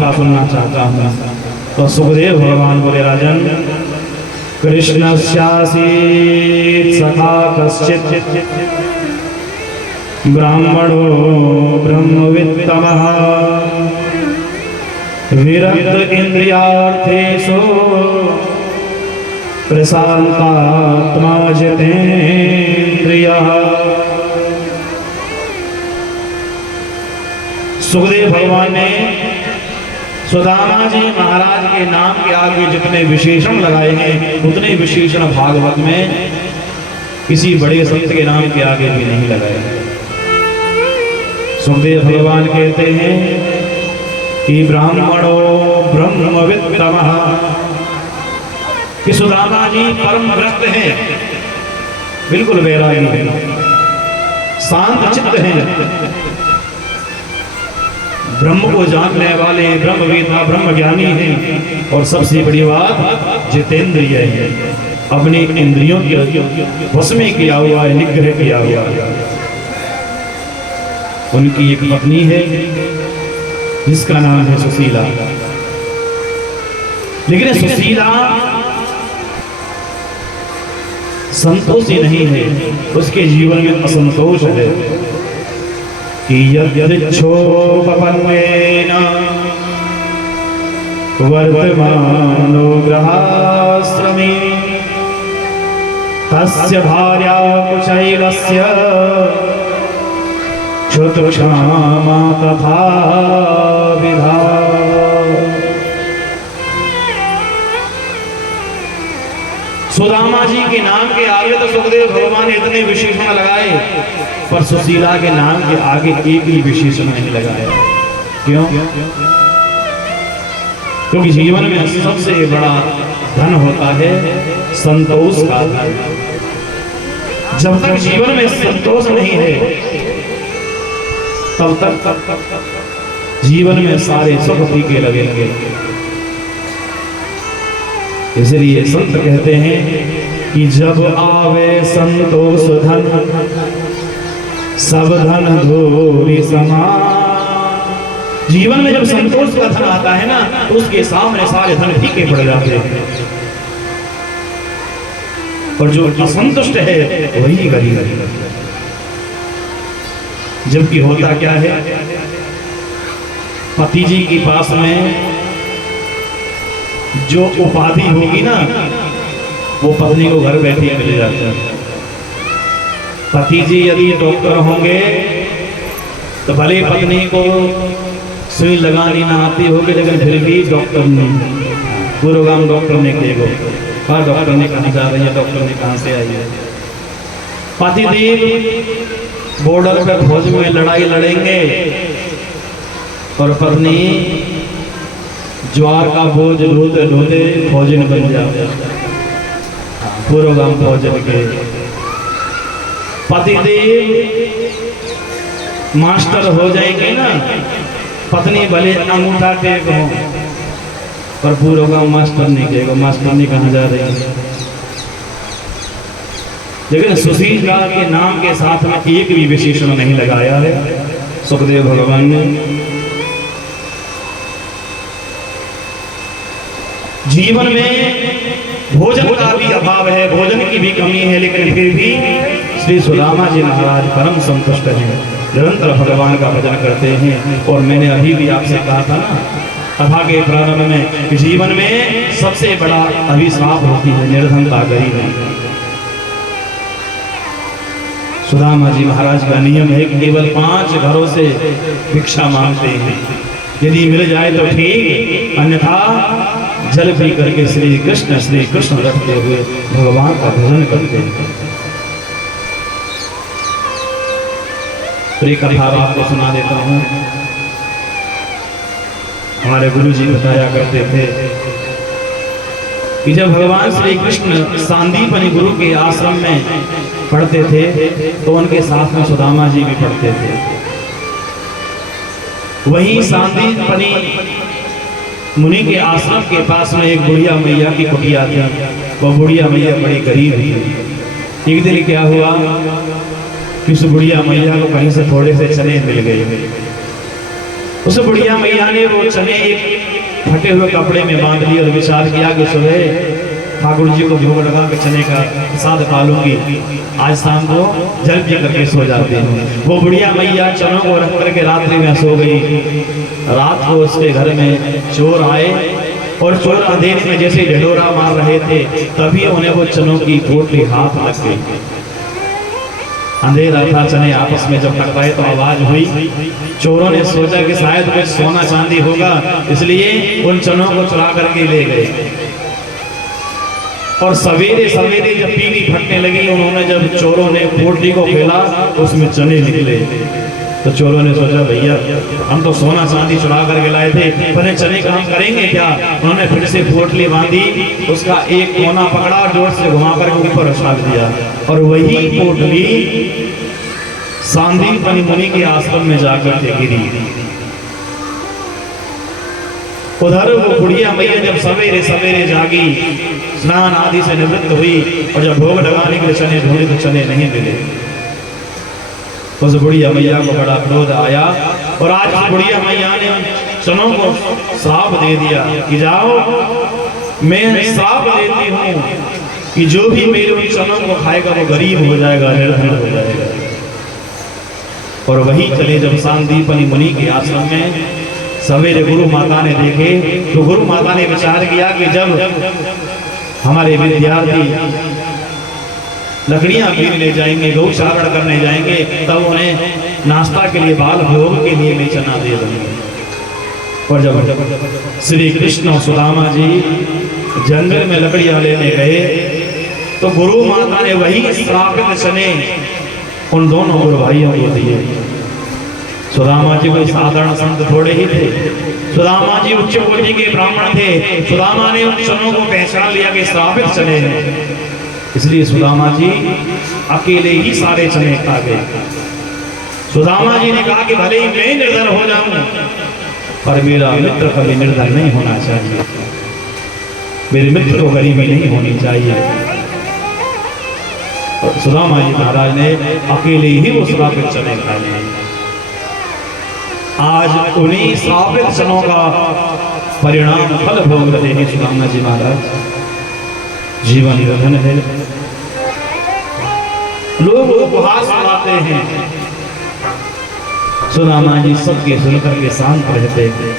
का सुनना चाहता हूँ। तो सुखदेव भगवान बोले, राजन, कृष्णस्यासीत् सखा कश्चित् ब्राह्मणो ब्रह्मवित्तमः विरक्त इंद्रियार्थेषु प्रशान्तात्मा जितेन्द्रियः। सुखदेव भगवान ने सुदामा जी महाराज के नाम के आगे जितने विशेषण लगाए हैं उतने विशेषण भागवत में किसी बड़े संत के नाम के आगे भी नहीं लगाए। सुखदेव भगवान कहते हैं कि ब्राह्मणो ब्रह्मवित्तमः, कि सुदामा जी परम भ्रष्ट हैं, बिल्कुल वैरागी हैं, शांत चित्त हैं, ब्रह्म को जानने वाले ब्रह्मवेता ब्रह्म ज्ञानी हैं, और सबसे बड़ी बात जितेंद्रिय है, अपनी इंद्रियों के वश में किया हुआ है, निग्रह किया हुआ है। उनकी एक पत्नी है जिसका नाम है सुशीला, लेकिन सुशीला संतोषी नहीं है, उसके जीवन में असंतोष है कि यद्यच्छोपपन्नेन वर्तमानो गृहाश्रमे तस्य भार्या कुशैलस्य क्षुतक्षामा तथा विधा। सुदामा जी के नाम के आगे तो सुखदेव भगवान ने इतने विशेषण लगाए, पर सुशीला के नाम के आगे एक भी विशेषण नहीं लगाया। क्यों? क्योंकि जीवन में सबसे बड़ा धन होता है संतोष का धन। जब तक जीवन में संतोष नहीं है तब तक जीवन में सारे सुख फीके लगेंगे। इसलिए संत कहते हैं कि जब आवे संतोष धन सब धन धूरी समान। जीवन में जब संतोष का धन आता है ना तो उसके सामने सारे धन फीके पड़ जाते हैं, और जो असंतुष्ट है वही गरीब है। जबकि होता क्या है, पति जी के पास में जो उपाधि होगी ना वो पत्नी को घर बैठे मिल जाता है। पति जी यदि डॉक्टर होंगे तो भले पत्नी को सुई लगानी ना आती होगी, लेकिन फिर भी डॉक्टर नहीं, पूर्वगाम डॉक्टर ने कहेगा, और डॉक्टर ने कहा जा रही है, डॉक्टर ने कहाँ से आई है। पति देव बॉर्डर पर फौज में लड़ाई लड़ेंगे और पत्नी ज्वार का बोझ ढोते ढोते फौजन बन जाते। पूर्वगाम फौजन के पतिदेव मास्टर हो जाएंगे ना, पत्नी भले अंगूठा टेक हो पर पूर्वगाम मास्टर नहीं कहेगा, मास्टर नहीं कहा जा रही है। लेकिन सुशीला के नाम के साथ में एक भी विशेषण नहीं लगाया है सुखदेव भगवान ने। जीवन में भोजन का भी अभाव है, भोजन की भी कमी है, लेकिन फिर भी श्री सुदामा जी महाराज परम संतुष्ट हैं, निरंतर भगवान का भजन करते हैं। और मैंने अभी भी आपसे कहा था ना कथा के प्रारंभ में कि जीवन में सबसे बड़ा अभिशाप होती है निर्धनता, गरीबी। सुदामा जी महाराज का नियम है कि केवल 5 घरों से भिक्षा मांगते हैं, यदि मिल जाए तो ठीक, अन्यथा जल पी करके श्री कृष्ण रखते हुए भगवान का भजन करते हैं। तो एक कथा आपको सुना देता हूँ। हमारे गुरु जी बताया करते थे कि जब भगवान श्री कृष्ण सांदीपनि गुरु के आश्रम में पढ़ते थे तो उनके साथ में सुदामा जी भी पढ़ते थे। वहीं सांदीपनि मुनि के आश्रम के पास में एक बुढ़िया मैया की कुटिया थी। वो बुढ़िया मैया बड़ी गरीब थी। एक दिन क्या हुआ कि उस बुढ़िया मैया को कहीं से थोड़े से चने मिल गए। उस बुढ़िया मैया ने वो चने एक फटे हुए कपड़े में बांध लिए और विचार किया कि सुबह ठाकुर जी को भोग लगा के चने का प्रसाद पालूंगी, आज शाम को जल पी करके सो जाते हैं। वो बुढ़िया मैया चनों को रख करके रात्रि में सो गई। रात को उसके घर में चोर आए और चोर अंधेरे में जैसे ढिढोरा मार रहे थे तभी उन्हें वो चनों की पोटली हाथ लग गई। अंधेरा था, चने आपस में जब टकराए तो आवाज हुई। चोरों ने सोचा कि शायद कुछ सोना चांदी होगा, इसलिए उन चनों को चुरा करके ले गए। और सवेरे सवेरे जब पीली फटने लगी, उन्होंने जब चोरों ने पोटली को खोला उसमें चने निकले। तो चोरों ने सोचा भैया हम तो सोना चांदी चुरा करके लाए थे, पर चने का हम करेंगे क्या। उन्होंने फिर से पोटली बांधी, उसका एक कोना पकड़ा, जोर से घुमा करके ऊपर उछाल दिया और वही पोटली सांदीपनि मुनि के आश्रम में जाकर के गिरी। उधर वो बुढ़िया मैया जब सवेरे सवेरे जागी, स्नान आदि से निवृत्त हुई और जब भोग लगाने के लिए चने ढूंढे तो चने नहीं मिले। उस बुढ़िया मैया को बड़ा क्रोध आया और आज बुढ़िया मैया ने चनों को श्राप दे दिया कि जाओ मैं श्राप देती हूँ कि जो भी मेरे उन चनों को खाएगा वो गरीब हो जाएगा, निर्धन हो जाएगा। और वही चले जब सांदीपनि मुनि के आश्रम में सवेरे गुरु माता ने देखे तो गुरु माता ने विचार किया कि जब हमारे विद्यार्थी लकड़ियां बीन ले जाएंगे, गौचारण करने जाएंगे, तब उन्हें नाश्ता के लिए बाल भोग के लिए मैं चना दे दूंगी। और जब श्री कृष्ण और सुदामा जी जंगल में लकड़ियां लेने गए तो गुरु माता ने वही श्रापित चने उन दोनों गुरु भाइयों को दिए। सुदामा जी कोई साधारण संत थोड़े ही थे, सुदामा जी उच्च कोटि के ब्राह्मण थे। सुदामा ने उन चनों को पहचान लिया कि श्रापित चने हैं, इसलिए सुदामा जी अकेले ही सारे चने खा गए। सुदामा जी ने कहा कि भले ही मैं निर्धन हो जाऊं पर मेरा मित्र कभी निर्धन नहीं होना चाहिए, मेरे मित्र को गरीबी नहीं होनी चाहिए। और सुदामा जी महाराज ने अकेले ही वो श्रापित चने खाए। आज उन्हीं श्रापित चनों का परिणाम फल भोग रहे हैं सुदामा जी महाराज। जीवन निर्धन है, लोग उपहास उड़ाते हैं, सुदामा जी सबके सुनकर के शांत रहते हैं।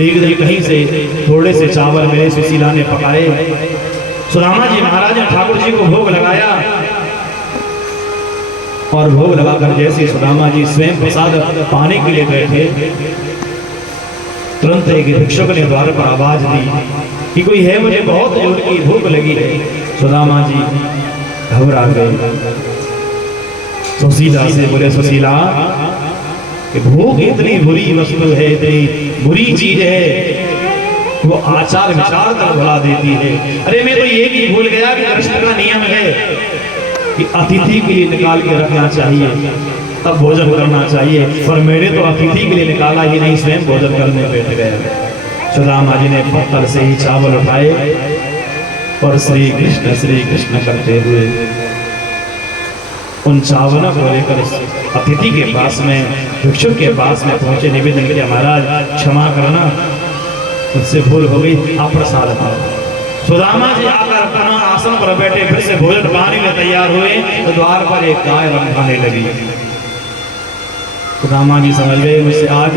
एक दिन कहीं से थोड़े से चावल मेरे सुशीला ने पकाए, सुदामा जी महाराज ने ठाकुर जी को भोग लगाया और भोग लगाकर जैसे सुदामा जी स्वयं प्रसाद पाने के लिए बैठे, तुरंत एक भिक्षुक ने द्वार पर आवाज दी कि कोई है, मुझे बहुत जोर की भूख लगी है। सुदामा जी घबरा गए। सुशीला से बोले, सुशीला कि भूख इतनी बुरी वस्तु है, इतनी बुरी चीज है, वो आचार विचार कर भुला देती है। अरे मैं तो ये भी भूल गया कि कृष्ण का नियम है कि अतिथि के लिए निकाल के रखना चाहिए, तब भोजन करना चाहिए, पर मैंने तो अतिथि के लिए निकाला ही नहीं, स्वयं भोजन करने बैठ गए। सुदामा जी ने पत्थर से ही चावल उठाए और श्री कृष्ण करते हुए उन चावलों को लेकर अतिथि के पास में, भिक्षुक के पास में पहुंचे। निवेदन किया, महाराज क्षमा करना, मुझसे भूल हो गई, आप प्रसाद था। सुदामा जी आकर अपना आसन पर बैठे, फिर से भोजन पाने में तैयार हुए तो द्वार पर एक गाय रंभाने लगी। सुदामा जी समझ गए मुझसे आज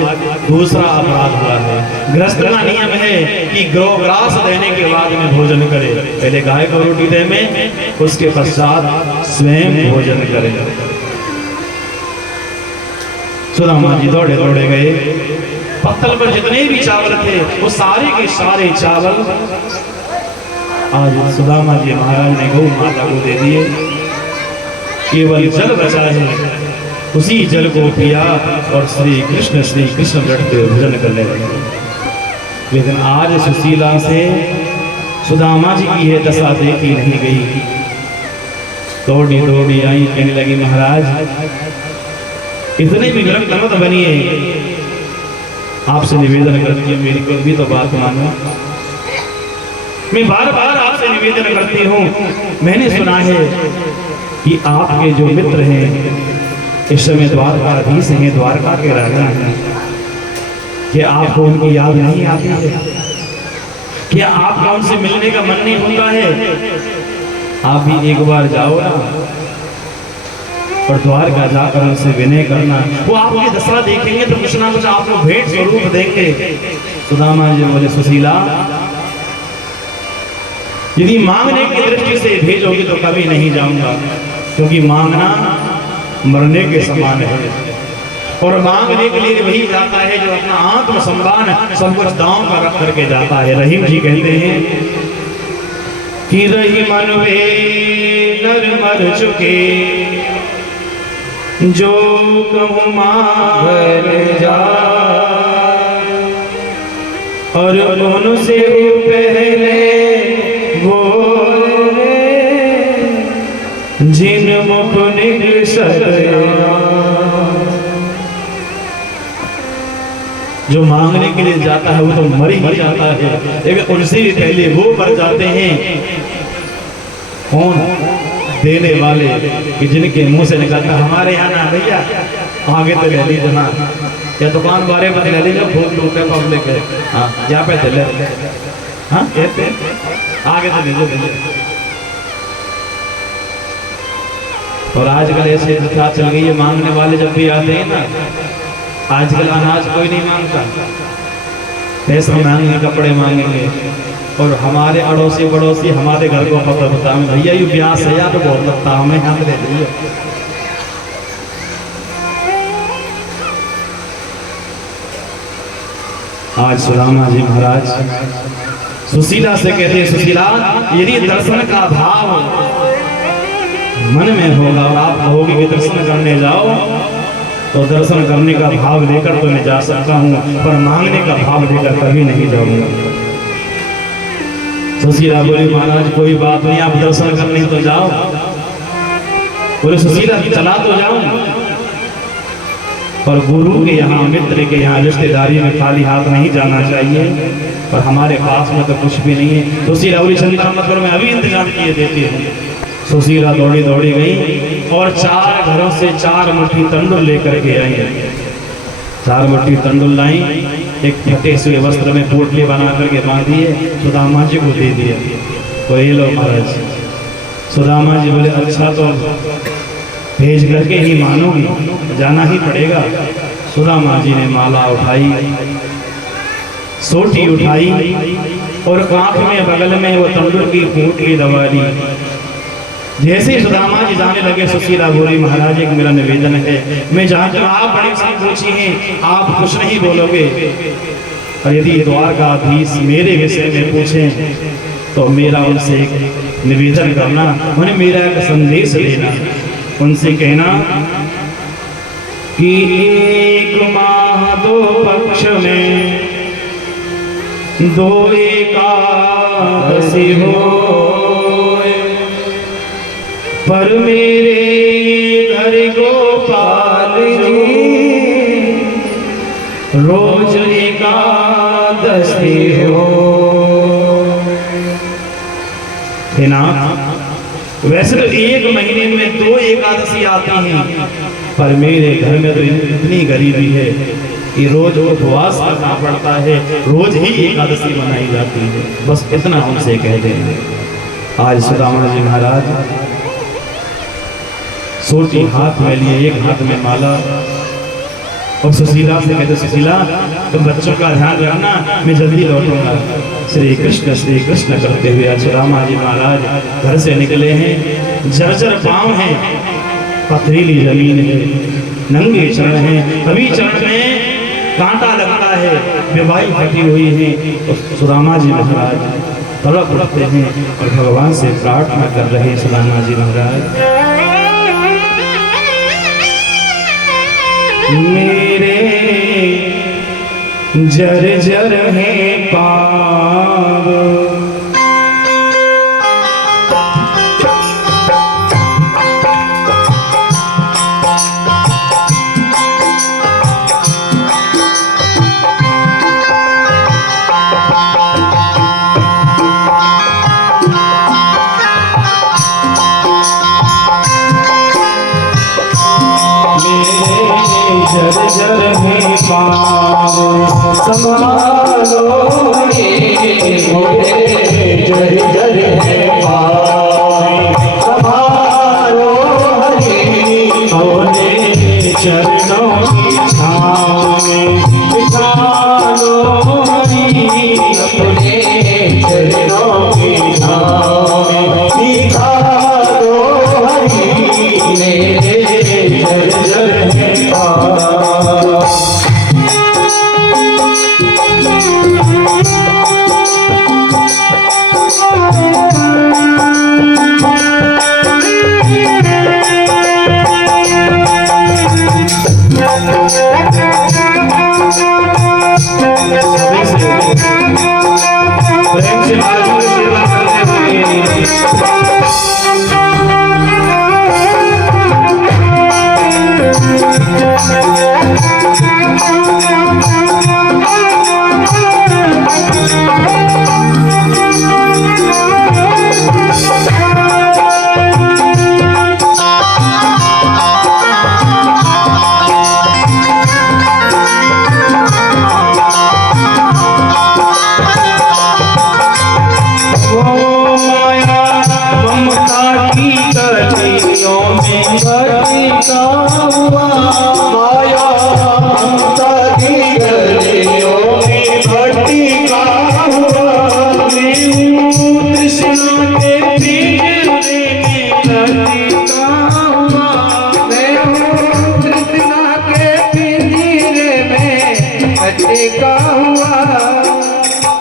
दूसरा अपराध हुआ है। गृहस्थ का नियम है कि ग्रास देने के बाद में भोजन करे, पहले गाय को रोटी दे में, उसके पश्चात स्वयं भोजन करे। सुदामा जी दौड़े दौड़े गए, पत्तल पर जितने भी चावल थे वो सारे के सारे चावल आज सुदामा जी महाराज ने गौ माता को दे दिए। केवल जल बचा है, उसी जल को पिया और श्री कृष्ण लड़ते भोजन करने लगे। लेकिन आज सुशीला से सुदामा जी की यह दशा देखी नहीं गई। दौड़ी दौड़ी आई, कहने लगी, महाराज इतने भी विरक्त मत बनिए, आपसे निवेदन करती हूँ, मेरी कोई भी तो बात मानो। मैं बार बार आपसे निवेदन करती हूँ, मैंने सुना है कि आपके जो मित्र हैं इस समय द्वारकाधीश हैं, द्वारका के राजा हैं। क्या आपको उनकी याद नहीं आती है? क्या आपका उनसे मिलने का मन नहीं होता है? आप भी एक बार जाओ ना और द्वारका जाकर उनसे विनय करना। वो आपकी दशा देखेंगे तो कुछ ना कुछ आपको भेंट स्वरूप देंगे। सुदामा जी बोले, सुशीला यदि मांगने की दृष्टि से भेजोगे तो कभी नहीं जाऊंगा, क्योंकि मांगना मरने के समान है। और मांगने के लिए वही जाता है जो अपना आत्म सम्मान सब कुछ दांव पर रख करके जाता है। रहीम जी कहते हैं कि रही मन वे नर मर चुके, जो कहूँ मांग जा, और उनसे पहले वो जिन मुख जो मांगने के लिए जाता है वो तो मर ही जाता है, लेकिन उनसे भी पहले वो मर जाते हैं। कौन? देने वाले, कि जिनके मुंह से निकलता हमारे यहाँ ना भैया आगे तो ले लीजिए ना, या दुकान बारे पर ले लीजिए, भूख लूटे पब्लिक है, हाँ यहाँ पे चले, हाँ कहते आगे तो लीजिए भैया। और आजकल ऐसे प्रथा चल गई है, मांगने वाले जब भी आते हैं ना, आजकल अनाज कोई नहीं मांगता, पैसे मांगेंगे, कपड़े मांगेंगे। और हमारे अड़ोसी पड़ोसी हमारे घर को पता होता है, भैया ये ब्यास है या तो बहुत लगता, हमें यहाँ ले लीजिए। आज सुदामा जी महाराज सुशीला से कहते हैं, सुशीला यदि दर्शन का भाव मन में होगा और आप कहोगे कि दर्शन करने जाओ, तो दर्शन करने का भाव लेकर तो मैं जा सकता हूँ, पर मांगने का भाव लेकर कभी नहीं जाऊंगा। सुशीला बोली, महाराज कोई बात नहीं, आप दर्शन करने तो जाओ। बोले सुशीला चला तो जाऊं, पर गुरु के यहाँ, मित्र के यहाँ, रिश्तेदारी में खाली हाथ नहीं जाना चाहिए, और हमारे पास में तो कुछ भी नहीं है। सुशीला बोली, चिंता मत करो, मैं अभी इंतजाम किए देती हूँ। सुशीला दौड़ी दौड़ी गई और 4 घरों से 4 मुट्ठी तंडुल लेकर के आई। 4 मुट्ठी तंडुल लाई, एक फटे हुए वस्त्र में पोटली बना करके बांधिए, सुदामा जी को दे दिया। तो ये लो महाराज। सुदामा जी बोले, अच्छा तो भेज करके ही मानोगी, जाना ही पड़ेगा। सुदामा जी ने माला उठाई, सोटी उठाई और आंख में बगल में वो तंडुल की पोटली दबा दी। जैसे ही सुदामा जी जाने लगे, सुशीला बोली, महाराज एक मेरा निवेदन है, मैं जानता हूँ आप बड़ी संकोची हैं, आप कुछ नहीं बोलोगे, और यदि द्वारकाधीश मेरे विषय में पूछें तो मेरा उनसे एक निवेदन करना, उन्हें मेरा एक संदेश देना। उनसे कहना कि 1 माह 2 पक्ष में 2 एकादशी हो, पर मेरे घर गोपाल जी रोज एकादशी हो। वैसे तो 1 महीने में 2 एकादशी आती हैं, पर मेरे घर में तो इतनी गरीबी है कि रोज उपवास करना पड़ता है, रोज ही एकादशी मनाई जाती है। बस इतना हमसे कह देंगे। आज सुदामा जी महाराज सोटी हाथ में लिए, एक हाथ में माला, और सुशीला से कहते, सुशीला तुम बच्चों का ध्यान रखना, मैं जल्दी लौटूंगा। श्री कृष्ण करते हुए आज सुदामा जी महाराज घर से निकले हैं। जर्जर पांव हैं, पथरीली जमीन है, नंगे चरण हैं, कभी चरण में कांटा लगता है, बेवाई फटी हुई है। तो सुदामा जी महाराज तड़प उठते हैं और भगवान से प्रार्थना कर रहे हैं। सुदामा जी महाराज, मेरे जर्जर हैं पाँव, जर है पाँव संभालो मोरे जर जर है पाँव संभालो हरि मोरे चरणों की छाँव में बिठालो हरि अपने चरणों की छाँव में बिठालो हरि मेरे जर जर है पाँव। प्रेम से महाराज की सेवा करते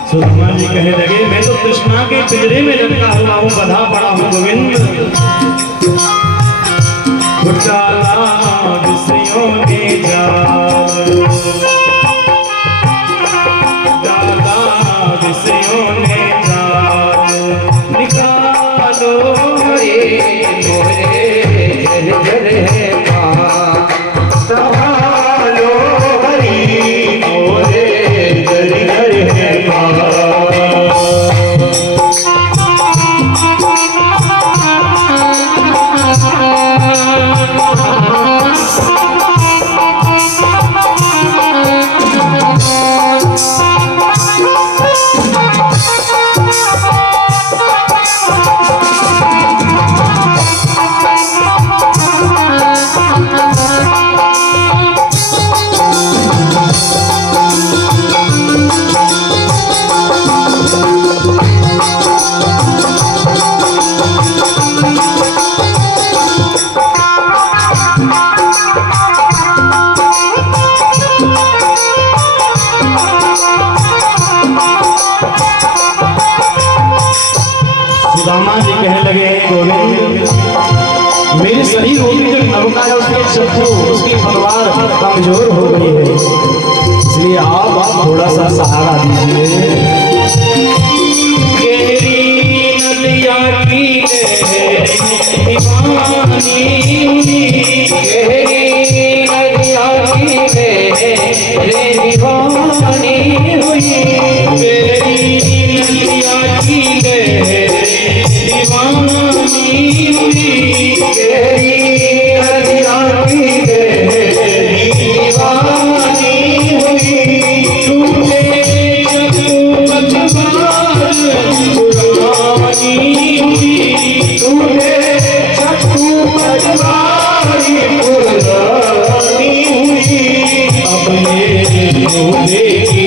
सुदामा जी कहने लगे मैं तो कृष्णा के पिंजरे में लटका हुआ हूँ, बंधा पड़ा हूँ गोविंद। घुटाला विषयों ने जाल, डाला विषयों ने जाल, निकालो हरे मोरे जर जर है पाँव संभालो हरि मोरे जर जर है पाँव। सुदामा जी कहने लगे गोविंद मेरे शरीर होती जो नौका है उसके शत्रु उसकी तलवार कमजोर हो गई है, इसलिए आप थोड़ा सा सहारा दीजिए। गहरी नदिया की दीवानी गहरी नदिया की दीवानी हुई गहरी नदिया की दीवानी हुई गहरी नदिया की दीवानी हुई तूने पुरानी हुई तूने पुरानी हुई अपने रोने की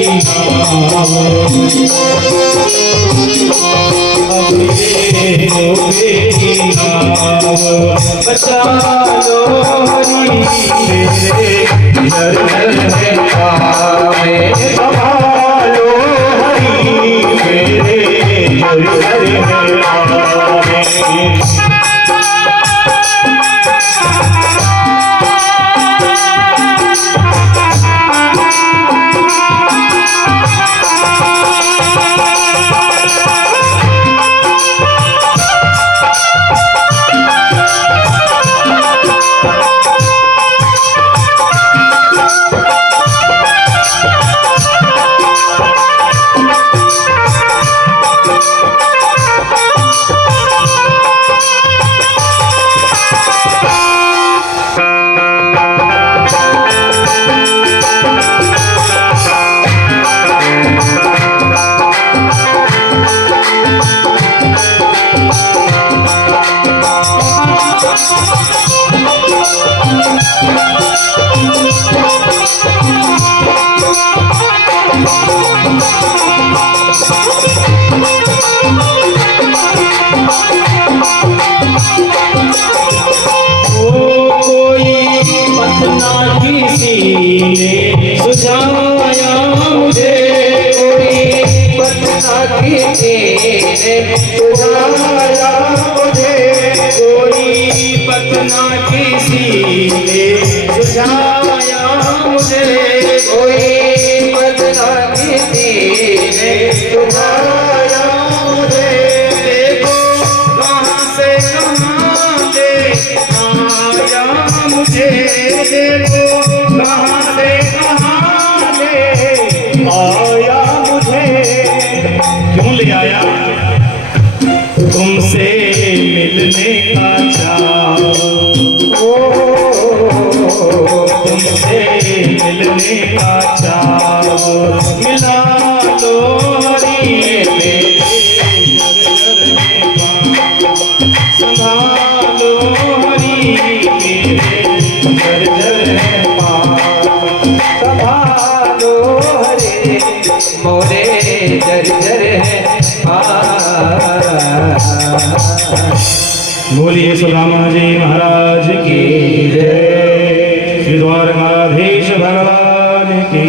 बचा लो हरि मेरे जर जर है पाँव संभालो हरि मेरे जर जर है पाँव। सुझाया मुझे कोई बतना किसी ने सुझाया मुझे कोई बतना किसी ने सुझाया मुझे देखो कहाँ से कहाँ ले आया मुझे देखो कहाँ से कहाँ ले आया मुझे क्यों ले आया तुमसे मिलने का चाव तुमसे मिलने का चाव मिला लो हरी संभालो हरी संभालो हरे मोरे जर्जर है बोलिए सुदामा जी महाराज की जय श्री द्वारकाधीश भगवान की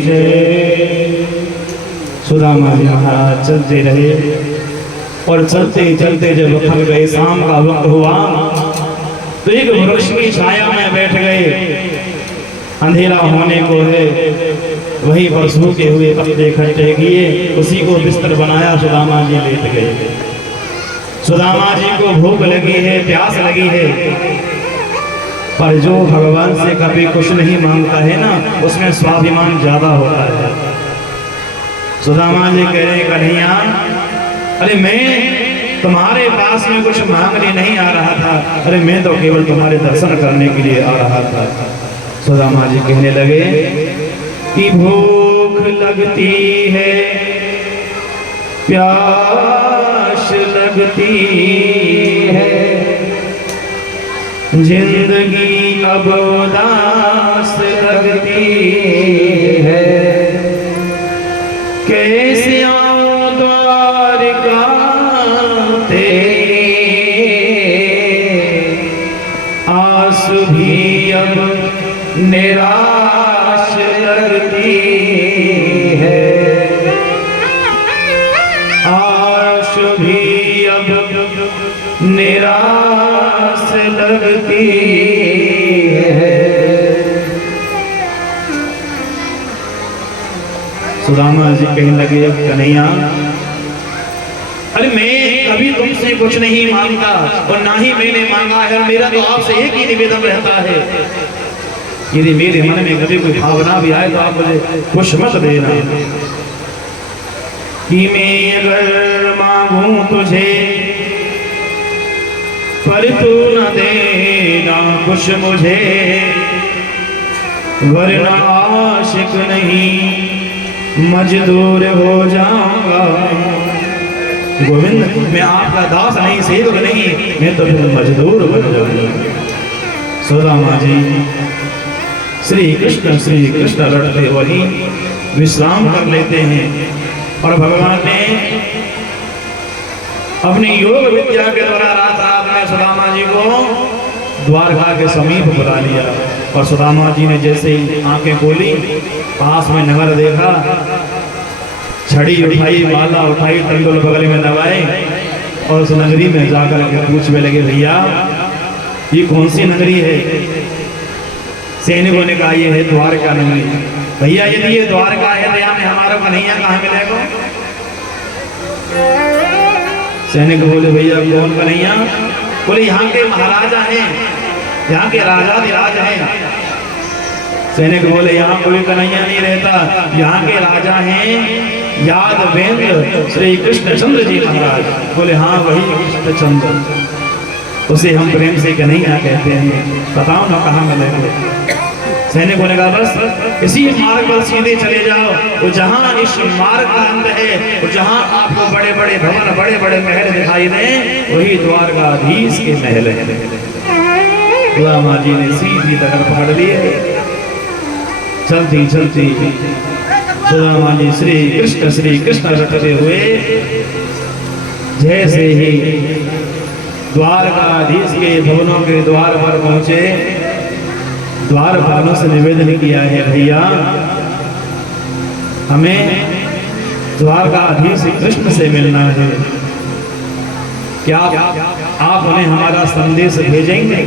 जय। सुदामा जी महाराज चलते रहे और चलते चलते जब थक गए शाम का वक्त हुआ तो एक वृक्ष की छाया में बैठ गए। अंधेरा होने को है वही पर सूखे हुए पत्ते इकट्ठे किए उसी को बिस्तर बनाया सुदामा जी लेट गए। सुदामा जी को भूख लगी है प्यास लगी है पर जो भगवान से कभी कुछ नहीं मांगता है ना उसमें स्वाभिमान ज्यादा होता है। सुदामा जी कह रहे कन्हैया अरे मैं तुम्हारे पास में कुछ मांगने नहीं आ रहा था अरे मैं तो केवल तुम्हारे दर्शन करने के लिए आ रहा था। सुदामा जी कहने लगे कि भूख लगती है प्यास लगती है जिंदगी अब उदास लगती है कैसे आओ द्वारका तेरी आस भी अब निराश लगती है आश भी अब निराश लगती है। सुदामा जी कहने लगे कन्हैया अरे मैं कभी तुमसे कुछ नहीं मांगता और ना ही मैंने मांगा है और मेरा तो आपसे एक ही निवेदन रहता है यदि मेरे मन में कभी कोई भावना भी आए तो आप मुझे कुछ मत देना कि मैं अगर मांगूं तुझे पर तू न देना कुछ मुझे वरना आशिक नहीं मजदूर हो जाऊंगा। गोविंद मैं आपका दास नहीं सेवक नहीं मैं तो फिर मजदूर बन जाऊंगा। सुदामा जी श्री कृष्ण लड़ते वही विश्राम कर लेते हैं और भगवान ने अपनी योग विद्या के द्वारा रात में सुदामा जी को द्वारका के समीप बुला लिया और सुदामा जी ने जैसे ही आंखें खोली पास में नगर देखा छड़ी उठाई माला उठाई तंडुल बगल में दबाए और उस नगरी में जाकर के पूछने लगे भैया ये कौन सी नगरी है। सैनिकों ने कहा ये है द्वारका नगरी। भैया यदि ये द्वारका है तो यहाँ में हमारा कन्हैया कहाँ मिलेगा। सैनिक बोले भैया कौन कन्हैया। बोले यहाँ के महाराजा हैं यहाँ के राजाधिराज हैं। सैनिक बोले यहाँ कोई कन्हैया नहीं रहता यहाँ के राजा हैं यादवेंद्र श्री कृष्णचंद्र जी महाराज। बोले हाँ वही कृष्णचंद्र उसे हम प्रेम से कन्हैया कहते हैं बताओ ना कहाँ मिलेगा। सैनिकों ने कहा बस इसी मार्ग पर सीधे चले जाओ वो जहाँ इस मार्ग का अंत है वो जहाँ आपको बड़े बड़े भवन बड़े बड़े महल दिखाई दें वही द्वारकाधीश के महल है। सुदामा जी ने सीधी तरफ पकड़ लिए चलती चलती सुदामा जी श्री कृष्ण रटते हुए जैसे ही द्वारकाधीश के भवनों के द्वार पर पहुंचे, द्वार पालों से निवेदन किया है, भैया हमें द्वारकाधीश कृष्ण से मिलना है, क्या आप उन्हें हमारा संदेश भेजेंगे?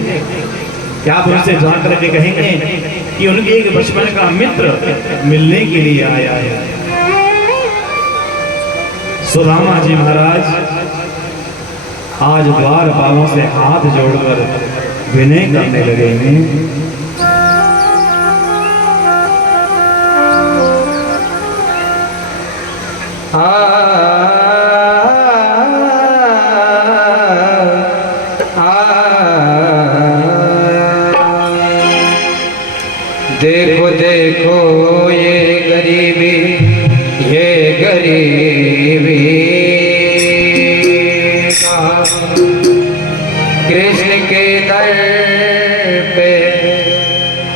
क्या आप उनसे जाकर के कहेंगे कि उनके एक बचपन का मित्र मिलने के लिए आया है? सुदामा जी महाराज आज द्वारपालों से हाथ जोड़कर विनय करने लगे हैं। देखो देखो ये गरीबी कृष्ण के दर पे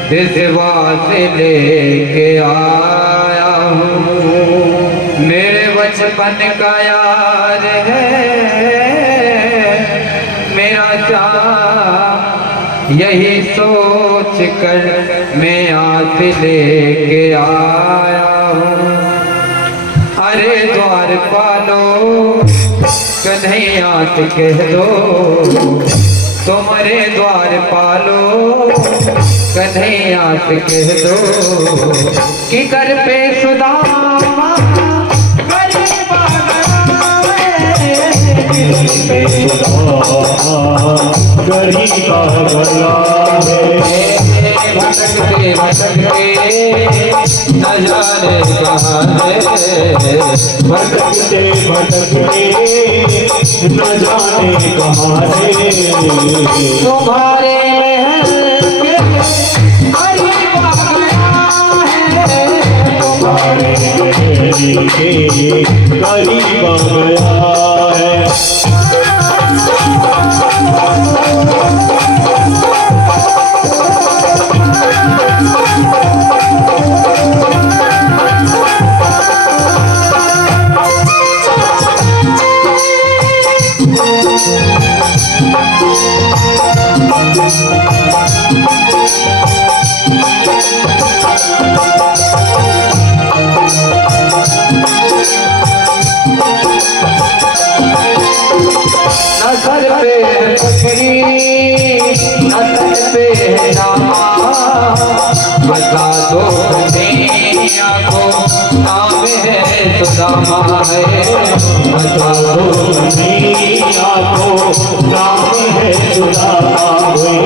विश्वास लेके आया हूँ, मेरे बचपन का यार है मेरा चाह, यही सोच कर मैं आस लेके आया हूँ। अरे द्वारपालो कन्हैया से कह दो, तुम्हारे द्वारपालो कन्हैया से कह दो कि कर पे सुदामा गरीबा गला भटकते न जाने कहाँ है, भटकते न जाने कहाँ है, तुम्हारे गरीबा गया है। नजर पे पकड़ी नजर पे नामा, बता दो कन्हैया को नाम है सुदामा है, बता दो कन्हैया को नाम है सुदामा है,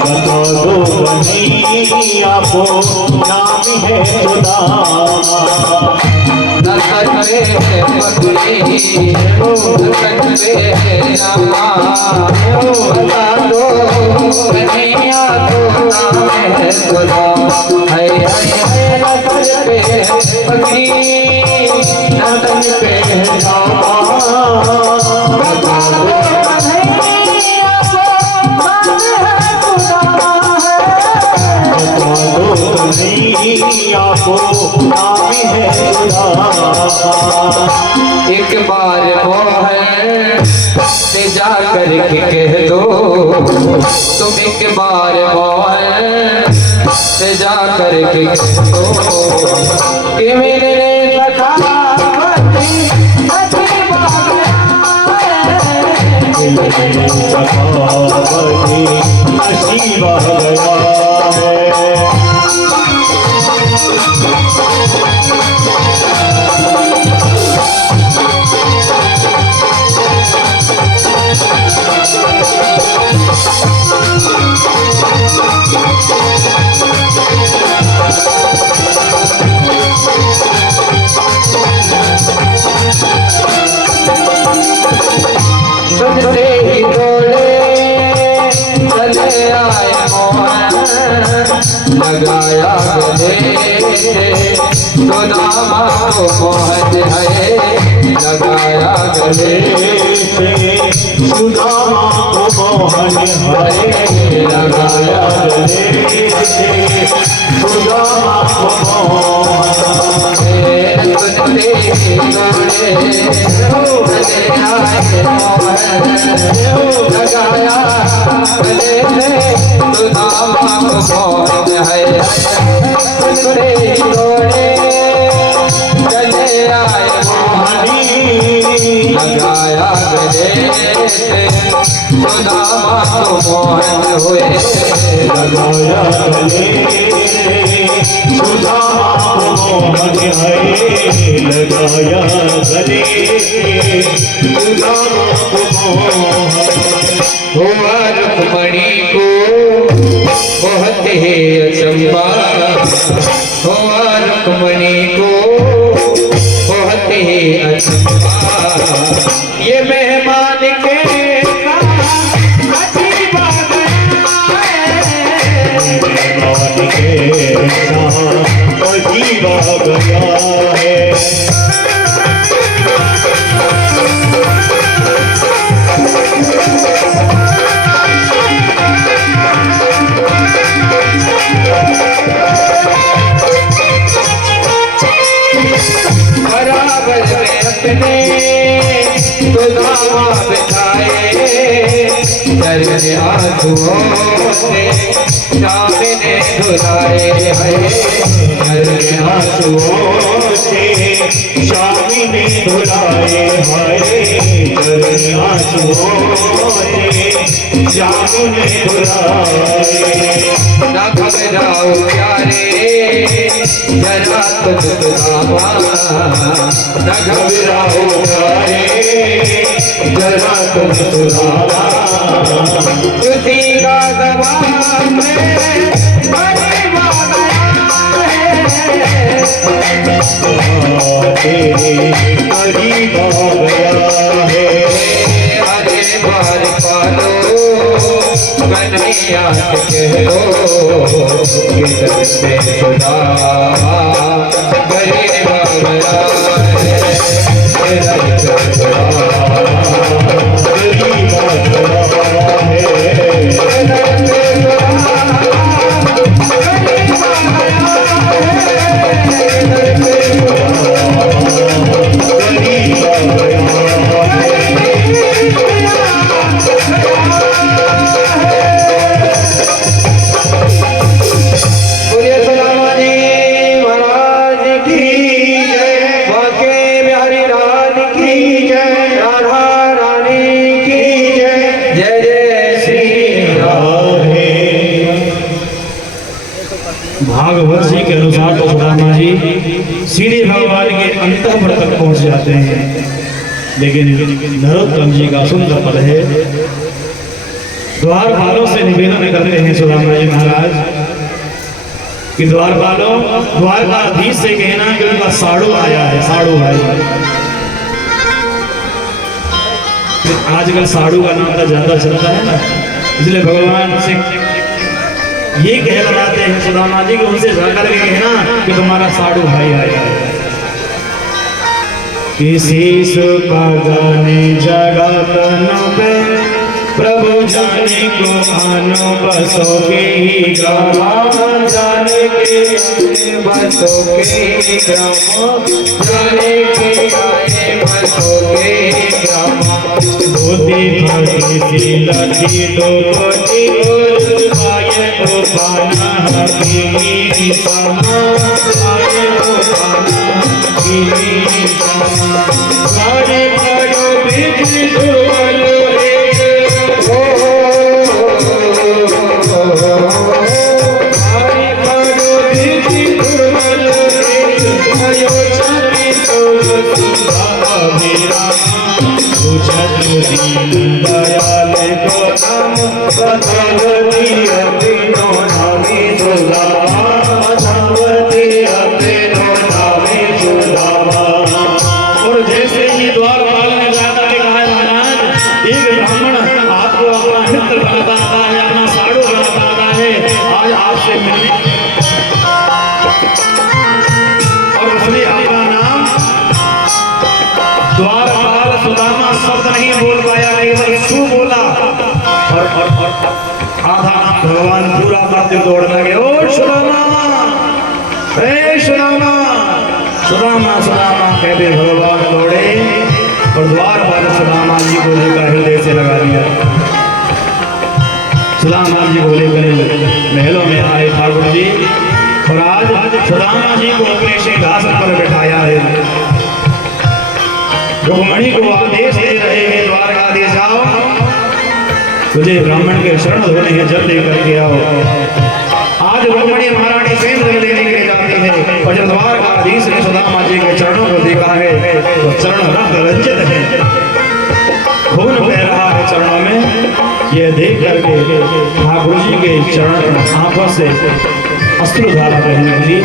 बता दो कन्हैया को नाम है सुदामा। नजर पे पकड़ी नजर पे नामा, बता दो कन्हैया को नाम है सुदामा है, नजर पे पकड़ी नजर पे नामा, बता दो कन्हैया को नाम है सुदामा। एक बार मोहन से जा कर के कह दो, तुम एक बार मोहन से जा कर के कह दो कि मेरे नसीबा गया है। सुनते ही डोले चले आए मोहन, लगाया गले सुदामा को मोहन है, लगाया गले सुदामा को मोहन हरे लगाया गले सुदामा को मोहन हुए लगाया गले सुदामा मोहन हरे लगाया गले सुदामा मोहन हुआ रुक्मणी को बहुत ही अचंबा हुआ रुक्मणी को बहुत ही अचंबा ये मेहमान के अजीबा गया है बराबर में अपने सुदामा बिठाए चरण आंसुओं से सामने धुलाए चरण आंसुओं से शामी ने धुलाए हरे चरण आंसुओं से शामी ने धुलाए न घबराओ प्यारे जरा तुझ सुदामा न घबराओ प्यारे जरा तुझ सुदामा उसी का जवाब है तेरे करीब आ गया है अरे बार पालो कन्हैया कह लो किधर से खुदा गरीब आ गया है किधर से खुदा गरीब आ गया है भागवत जी के अनुसार तो सुदामा जी सीधे भगवान के अंतःपुर तक पहुंच जाते हैं, लेकिन नरोत्तम जी का सुंदर पद है। द्वारपालों से निवेदन करते हैं सुदामा जी महाराज कि द्वारपालों द्वारकाधीश से कहना कि उनका साड़ू आया है, साड़ू भाई। आजकल साड़ू का नाम तो ज्यादा चलता है ना, इसलिए भगवान से ये कह लगाते हैं सुदामा जी कि उनसे जाकर के कहना कि तुम्हारा साड़ू भाई आया है। किसी सुपगाने जगत पे प्रभु जाने को आनो बसोगे ही ग्राम जाने के बसोगे ग्राम जाने के आए बसोगे ग्राम धोती भरी लगी डोटी आए को पाना हकीमी समा आए को पाना हकीमी समा सारे बड़ो बीच धुवलो दयाल को नाम बतावती अपनो नामी सुदामा बतावती अपनो नामी सुदामा। और जैसे ही पास दौड़ लगे, ओ सुदामा, हे सुदामा, सुदामा सुदामा कहते भगवान दौड़े और द्वार पर सुदामा जी को लेकर हृदय से लगा दिया। सुदामा जी को लेकर महलों में आए ठाकुर जी और आज सुदामा जी को अपने सिंहासन पर बैठाया है। रुक्मणी को आदेश दे रहे हैं द्वारकाधीश जाओ, तुझे ब्राह्मण के शरण धोने हैं, जल लेकर के आओ। आज रुक्मणी महारानी स्वयं जल लेने के लिए जाती है और जब द्वारकाधीश ने सुदामा जी के चरणों को देखा है तो चरण रक्त रंजित है, खून बह रहा है चरणों में। यह देख करके ठाकुर जी के चरण आंखों से अश्रुधारा बहने लगी।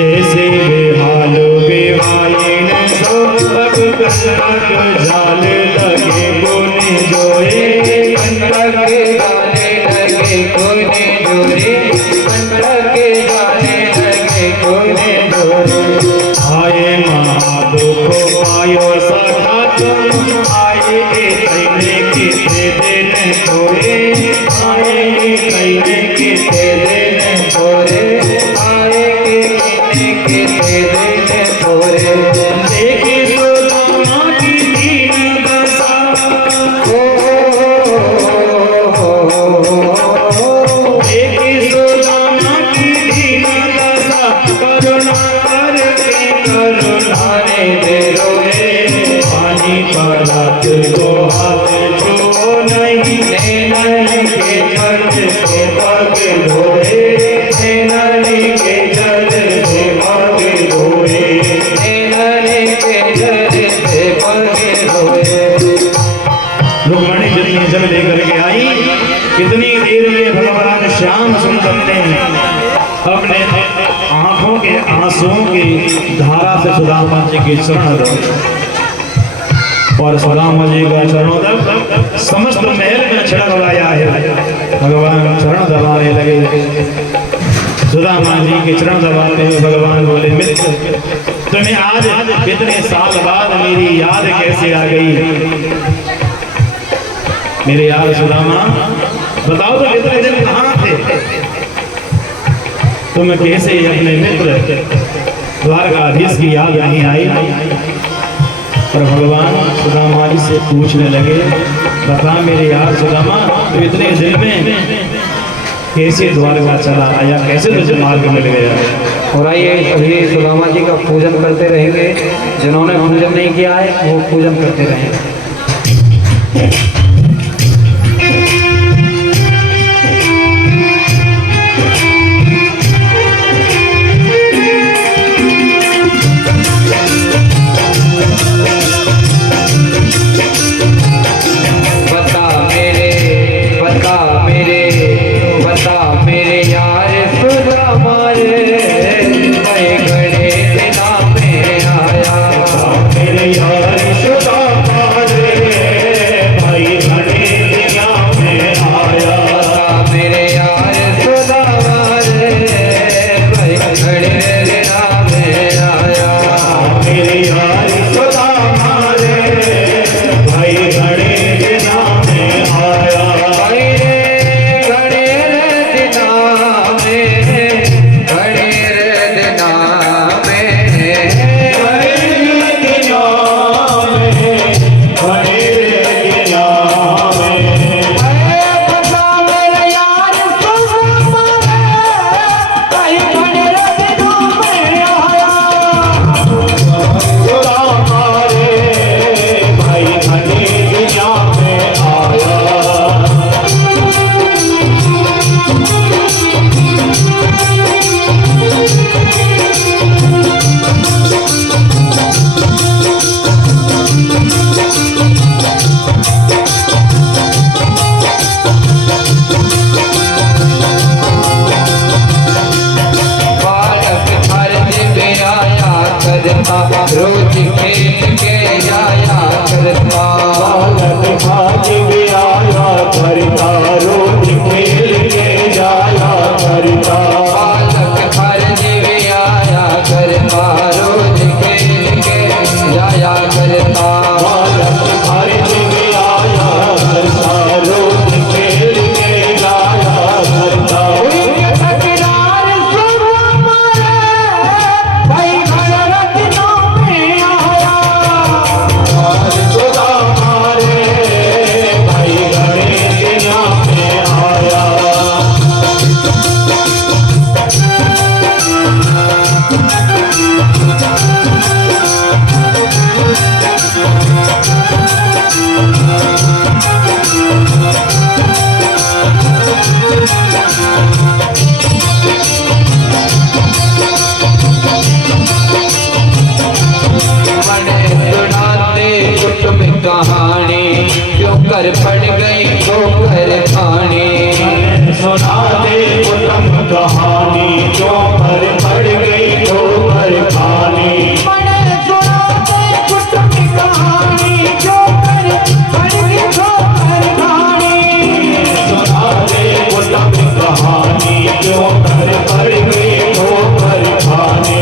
ऐसे बेहाल बेवाइन सब कसरत जाल लगे कोने जोए, कंटक के जाने लगे कोने जोरे, कंटक के जाने लगे कोने जोरे। आए महादुख आयो सखा तुम आए कैने किते दिन तोरे, आए कैने किते दिन तोरे आए के दिन तोरे। देखी सुदामा की दीन दशा, देखी सुदामा की दीन दशा, करुणा करके करुणा रे दे रोए। पानी परात को हाथ छो नहीं, नैनन के जल से पग धोए, नैनन के जल से पग धोए, नैनन के जल से पग धोए। रुक्मणी जितनी जल लेकर के आई, कितनी देर में भगवान श्याम सुंदर ने अपने आंखों के आंसुओं की धारा से सुदामा जी के चरण धोए और सुदामा जी का चरणोदक समस्त महल में छिड़क लाया है। भगवान चरण दबाने लगे। सुदामा जी के चरण दबाते हुए भगवान बोले, मित्र तुम्हें आज कितने साल बाद मेरी याद कैसे आ गई? मेरे यार सुदामा बताओ तो कितने दिन कहाँ थे? तुम कैसे अपने मित्र द्वारकाधीश की याद नहीं आई? और भगवान सुदामा जी से पूछने लगे, बता मेरे यार सुदामा तो इतने दिन में कैसे द्वारका चला आया, कैसे तुझे मार्ग मिल गया? और आइए अभी सुदामा जी का पूजन करते रहेंगे। जिन्होंने पूजन नहीं किया है वो पूजन करते रहेंगे। रोज खेत के जाया करता, बालक भाग भी आया करता, रोज खेल के जाया करता, बालक खर्च भी आया करता, रोज खेल के जाया करता, बालक खर्च भी आया करता, रोज खेल के पर पड़ गई ठोकर खानी। सुना दे उत्तम कहानी जो पर पड़ गई ठोकर खानी। मैंने सुना दे उत्तम कहानी जो पर पड़ गई ठोकर खानी। सुना दे उत्तम कहानी जो पर पड़ गई ठोकर खानी।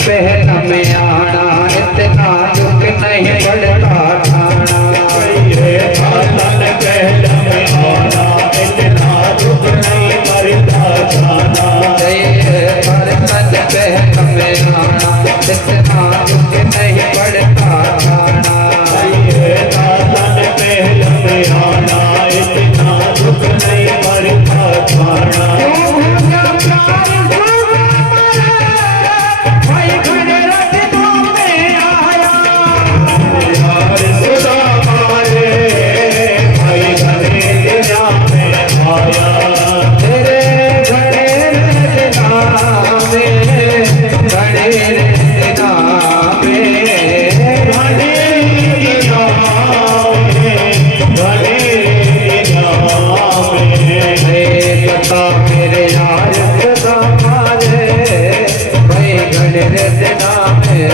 पहल में आना इतना दुख नहीं पड़ता ठाना। पहल में आना इतना दुख नहीं पड़ता ठाना। भारत पहल में आना इतना दुख नहीं पड़ता ठाना। पहल में आना इतना दुख नहीं पड़ता ठाना। मेरे यार